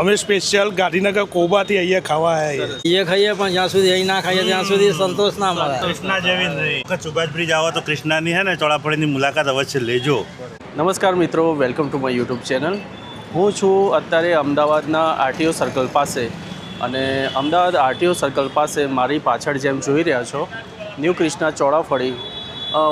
અમે સ્પેશિયલ ગાંધીનગર કોબાથી અહીંયા ખાવા આવ્યા છીએ. એ ખાઈએ પણ જ્યાં સુધી અહીં ના ખાઈએ ત્યાં સુધી સંતોષ ના મળે. કૃષ્ણા જેવી નહીં. સુભાષ બ્રિજ આવો તો કૃષ્ણાની હે ને ચોળાફળીની મુલાકાત અવશ્ય લેજો. નમસ્કાર મિત્રો welcome to my YouTube channel હું છું અત્યારે અમદાવાદના આરટીઓ સર્કલ પાસે અને અમદાવાદ આરટીઓ સર્કલ પાસે મારી પાછળ જેમ જોઈ રહ્યા છો ન્યૂ કૃષ્ણા ચોળાફળી.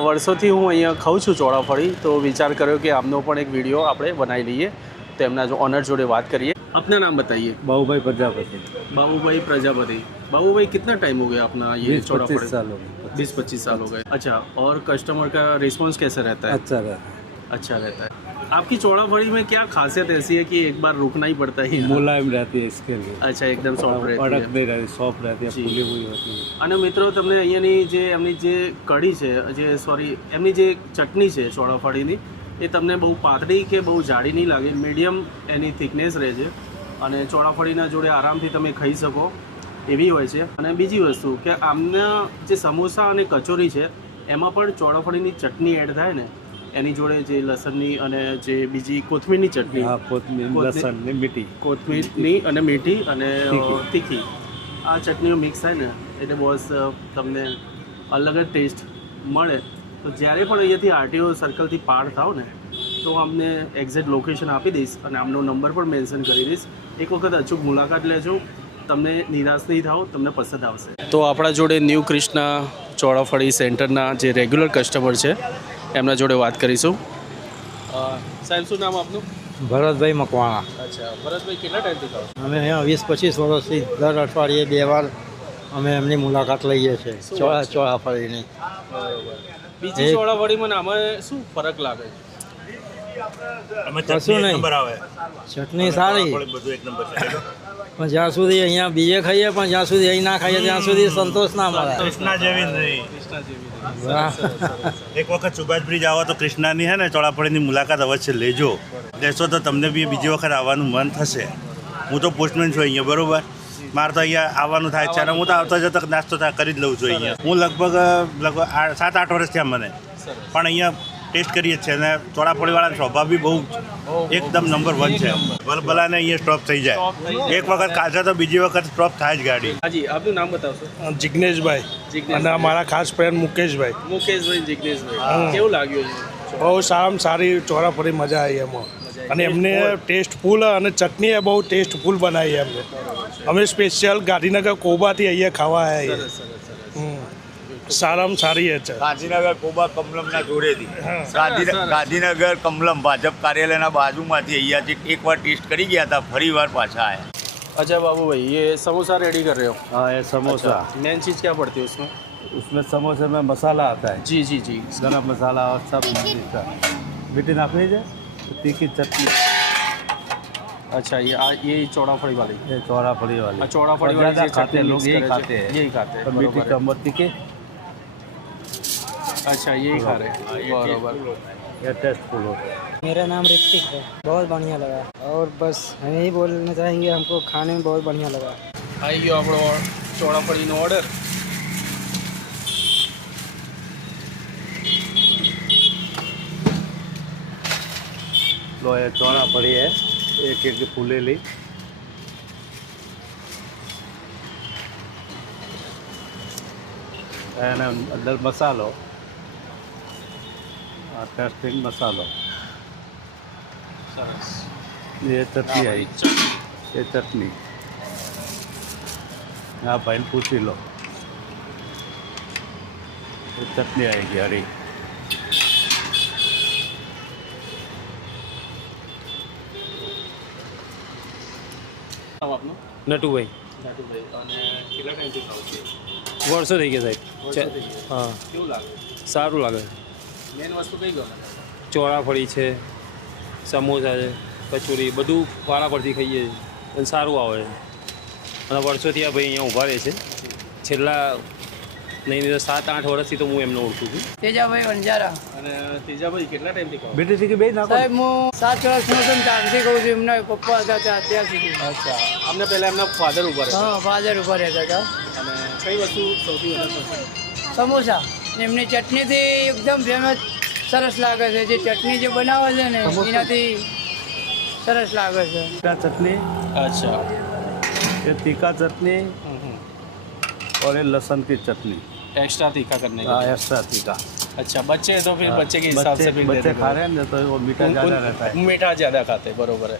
વર્ષોથી હું અહીંયા ખાઉં છું ચોળાફળી તો વિચાર કર્યો કે આમનો પણ એક વીડિયો આપણે બનાવી લઈએ તેમના જો ઓનર જોડે વાત કરીએ. अपना नाम बताइए बाबूभाई प्रजापति बाबूभाई प्रजापति बाबूभाई कितना टाइम हो गया अपना ये बीस चौड़ा पच्चीस साल हो गए बीस पच्चीस साल हो गए अच्छा और कस्टमर का रिस्पॉन्स कैसा रहता है अच्छा रहता अच्छा रहता है आपकी चौड़ाफड़ी में क्या खासियत ऐसी है कि एक बार रुकना ही पड़ता है है मुलायम रहती है इसके लिए अच्छा एकदम सॉफ्ट रहती अड़क है नहीं रहती सॉफ्ट रहती है જી. फूली हुई होती है અને મિત્રો તમને અહીંયાની જે એમની જે કઢી છે જે સોરી એમની જે ચટણી છે ચોળાફળીની એ તમને બહુ પાતળી કે બહુ જાડી નહીં લાગે મીડિયમ એની થિકનેસ રહે છે અને ચોળાફળીના જોડે આરામથી તમે ખાઈ શકો એવી હોય છે. અને બીજી વસ્તુ કે આમના જે સમોસા અને કચોરી છે એમાં પણ ચોળાફળીની ચટણી એડ થાય ને એની જોડે જે લસણની અને જે બીજી કોથમીરની ચટણી. કોથમીર લસણની મીઠી. કોથમીરની અને મીઠી અને તીખી. આ ચટણીઓ મિક્સ થાય ને એટલે બહુ તમને અલગ જ ટેસ્ટ મળે. તો જ્યારે પણ અહીંયાથી આરટીઓ સર્કલથી પાર થાવ ને તો અમને એક્ઝેક્ટ લોકેશન આપી દઈશ અને આમનો નંબર પણ મેન્શન કરી દઈશ. એક વખત અચૂક મુલાકાત લેજો. તમને નિરાશ નહીં થાવ તમને પસંદ આવશે. તો આપણા જોડે ન્યૂ ક્રિષ્ના ચોળાફળી સેન્ટરના જે રેગ્યુલર કસ્ટમર છે એમના જોડે વાત કરીશું. સાહેબ શું નામ આપનું? ભરતભાઈ મકવાણા. અચ્છા ભરતભાઈ કેટલા ટાઈમથી ખાવ? અમે અહીંયા વીસ પચીસ વર્ષથી દર અઠવાડિયે બે વાર અમે એમની મુલાકાત લઈએ છીએ ચોળા ચોળાફળીની. છે? બીજી ચોળાફળીમાં આમાં શું ફરક લાગે અમે કશું નહીં. નંબર આવે. ચટણી સારી. બધું એક નંબર પણ જ્યાં સુધી અહીંયા બીજે ખાઈએ પણ જ્યાં સુધી અહીં ના ખાઈએ ત્યાં સુધી સંતોષ ના મળે. કૃષ્ણા જેવી નહીં. એક વખત સુભાષ બ્રિજ આવો તો કૃષ્ણાની હે ને ચોળાફળીની મુલાકાત અવશ્ય લેજો. લેશો તો તમને બી બીજી વખત આવવાનું મન થશે. હું તો પોસ્ટમેન છું અહીંયા બરોબર? મારે તો અહીંયા આવવાનું થાય છે. અને હું તો આવતા જતા નાસ્તો થાય કરી જ લઉં છું અહીંયા. હું લગભગ લગભગ સાત આઠ વર્ષ થયા મને. પણ અહીંયા ટેસ્ટ કરીએ છીએ અને ચોળાફળીવાળાનો સ્વભાવ બી બહુ એકદમ નંબર વન છે. ભલભલાને અહીંયા સ્ટોપ થઈ જાય. એક વખત ખાશે તો બીજી વખત સ્ટોપ થાય જ ગાડી. હાજી આપનું નામ બતાવશો? જિગ્નેશભાઈ. અને અમારા ખાસ ફ્રેન્ડ મુકેશભાઈ. મુકેશભાઈ જિજ્ઞેશભાઈ કેવું લાગ્યું બહુ સારામાં સારી ચોરાફળી મજા આવી એમાં. અને એમને ટેસ્ટફૂલ અને ચટણી એ બહુ ટેસ્ટફુલ બનાવી એમને. અમે સ્પેશિયલ ગાંધીનગર કોબાથી અહીંયા ખાવા આવ્યા સારામાં સારી એ છે ગાંધીનગર કોબા કમલમના જોડેથી સરસ. ગાંધી- ગાંધીનગર કમલમ ભાજપ કાર્યાલયના બાજુમાંથી અહીંયાથી એકવાર ટેસ્ટ કરી ગયા હતા ફરી વાર પાછા આવ્યા अच्छा बाबू भाई ये समोसा रेडी कर रहे हो हाँ ये समोसा मेन चीज़ क्या पड़ती है उसमें उसमें समोसे में मसाला आता है जी जी जी गरम मसाला और सब इसका मीठी नाखनी है तीखी चटनी अच्छा ये आ, ये चौड़ाफड़ी वाली ये चौराफड़ी वाली आ, चौड़ाफड़ी और वाली ज़्यादा जो खाते चटनी हैं लोग mix यही करे खाते છે, हैं यही खाते हैं और मीठी बरोबर है। कम और तीखी अच्छा यही खा रहे हैं बरोबर ये टेस्टफुल होता है मेरा नाम ऋतिक है बहुत बढ़िया लगा और बस हम यही बोलना चाहेंगे हमको खाने में बहुत बढ़िया लगा આવી ગયો આપણો ચોળાફળીનો ઓર્ડર लो ये चौड़ा पड़ी है एक एक फूले ली અને અંદર મસાલો આ ટેસ્ટિંગ મસાલો સરસ. એ ચટણી આવી. એ ચટણી. હા ભાઈને પૂછી લો. એ ચટણી આવી ગઈ હરી. નટુભાઈ. નટુભાઈ. અને કેટલા ટાઈમથી ખાવ છે? વર્ષો થઈ ગયા સાહેબ. હા. કેવું લાગે? સારું લાગે. મેન વસ્તુ કઈ ગમે? ચોળાફળી છે સમોસા છે કચોરી બધું વાળા પરથી ખાઈએ છીએ અને સારું આવે. છે અને વર્ષોથી આ ભાઈ અહીંયા ઊભા રહે છે. છેલ્લા નહીં નહીં તો સાત આઠ વર્ષથી તો હું એમને ઓળખું છું. તેજાભાઈ વંજારા અને તેજાભાઈ કેટલા ટાઈમથી ખાવ બેટી શીખી બે નાખો? સાહેબ હું સાત વર્ષનો છું ત્યારથી કહું છું એમના પપ્પા હતા ત્યાં સુધી. અચ્છા. અમને પહેલાં એમના ફાધર ઊભા હા ફાધર ઊભા રહેતા હતા. અને કઈ વસ્તુ સૌથી વધારે સમોસા. એમની ચટણીથી એકદમ ફેમસ સરસ લાગે છે જે ચટણી જે બનાવે છે ને એનાથી સરસ લાગે છે ચટણી अच्छा ये तीखा चटनी और ये लहसुन की चटनी एक्स्ट्रा तीखा करने के हाँ, लिए एक्स्ट्रा तीखा अच्छा बच्चे हैं तो फिर हाँ, बच्चे के हिसाब से बच्चे भी दे बच्चे देते खा हो। रहे हैं ना तो वो मीठा उन- ज़्यादा उन- रहता है मीठा ज़्यादा खाते हैं बरोबर है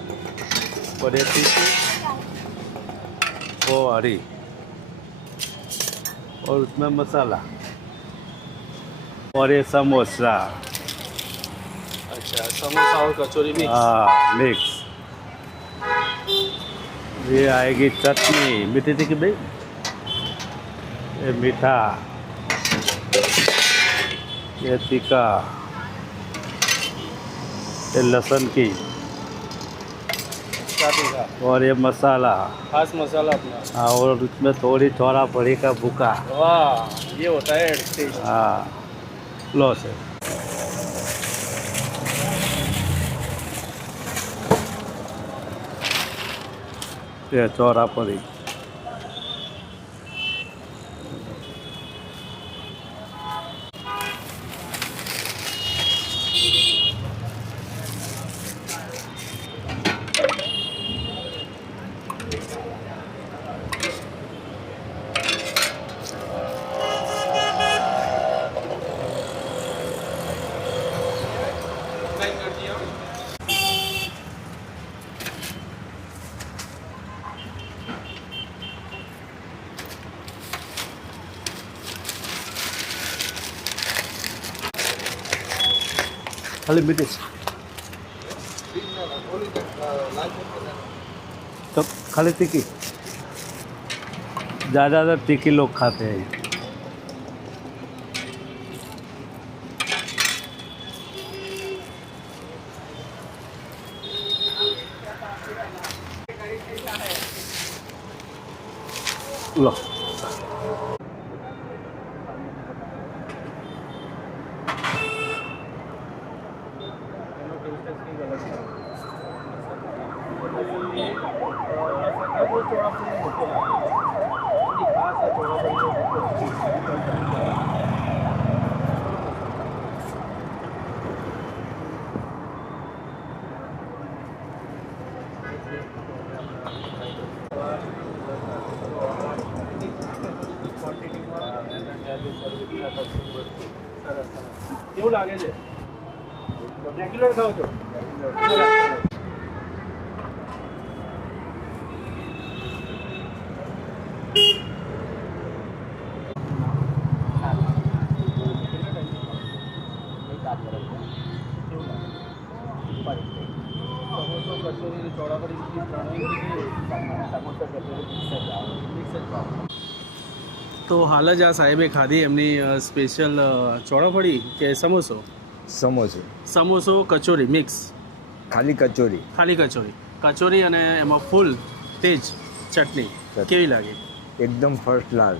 वो हरी और उसमें मसाला और ये समोसा। अच्छा समोसा और कचौरी मिक्स हाँ मिक्स ये आएगी चटनी मीठी तीखी भाई ये मीठा। ये तीखा ये लहसुन की। और ये मसाला। खास मसाला अपना। हाँ और उसमें थोड़ी थोड़ा पड़ी का भूखा। वाह ये होता है हाँ लो से ये चौरा पड़ी खाली मीठी तो खाली तीखी ज़्यादातर तीखी लोग खाते हैं लो કેવું લાગે છે રેગ્યુલર ખાવ છો તો હાલ જ આ સાહેબે ખાધી એમની સ્પેશિયલ ચોળાફળી કે સમોસો? સમોસો. સમોસો કચોરી મિક્સ ખાલી કચોરી. ખાલી કચોરી. કચોરી અને એમાં ફૂલ તેજ ચટણી. કેવી લાગે? એકદમ ફર્સ્ટ ક્લાસ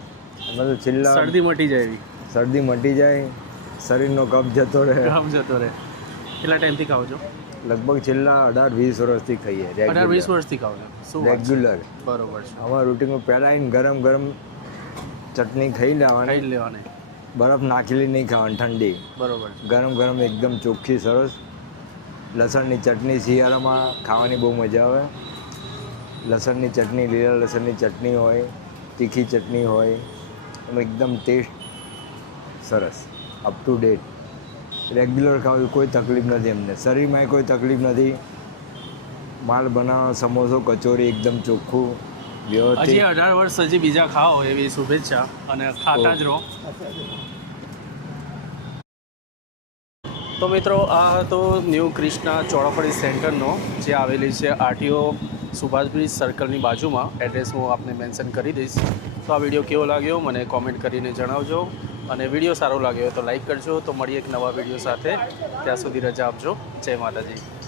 અમે તો છેલ્લા શરદી મટી જાય એવી. શરદી મટી જાય શરીરનો કફ જતો રહે. કફ જતો રહે. કેટલા ટાઈમથી ખાવ છો? લગભગ છેલ્લા અઢાર વીસ વર્ષથી ખાઈએ અઢાર વીસ વર્ષથી ખાવ છો? રેગ્યુલર બરોબર છે. અમારા રૂટીનમાં પહેલાં આવીને ગરમ ગરમ ચટણી ખાઈ લેવાની. ખાઈ લેવાને. બરફ નાખેલી નહીં ખાવાની ઠંડી. બરોબર ગરમ ગરમ એકદમ ચોખ્ખી સરસ. લસણની ચટણી શિયાળામાં ખાવાની બહુ મજા આવે. લસણની ચટણી લીલા લસણની ચટણી હોય તીખી ચટણી હોય એમ એકદમ ટેસ્ટ સરસ. અપ ટુ ડેટ રેગ્યુલર ખાવું, કોઈ તકલીફ નથી એમને શરીરમાં કોઈ તકલીફ નથી. માલ બનાવવા સમોસો, કચોરી એકદમ ચોખ્ખું હજી વ્યવસ્થિત અઢાર વર્ષ હજી બીજા ખાઓ, એવી શુભેચ્છા અને ખાતા જ રહો. તો મિત્રો, આ હતો ન્યૂ ક્રિષ્ના ચોળાફળી સેન્ટરનો, જે આવેલી છે આરટીઓ સુભાષ બ્રિજ સર્કલની બાજુમાં. એડ્રેસ હું આપને મેન્શન કરી દઈશ. તો આ વીડિયો કેવો લાગ્યો, મને કોમેન્ટ કરીને જણાવજો. અને વીડિયો સારો લાગ્યો તો લાઈક કરજો. તો મળીએ એક નવા વીડિયો સાથે. ત્યાં સુધી રજા આપજો. જય માતાજી.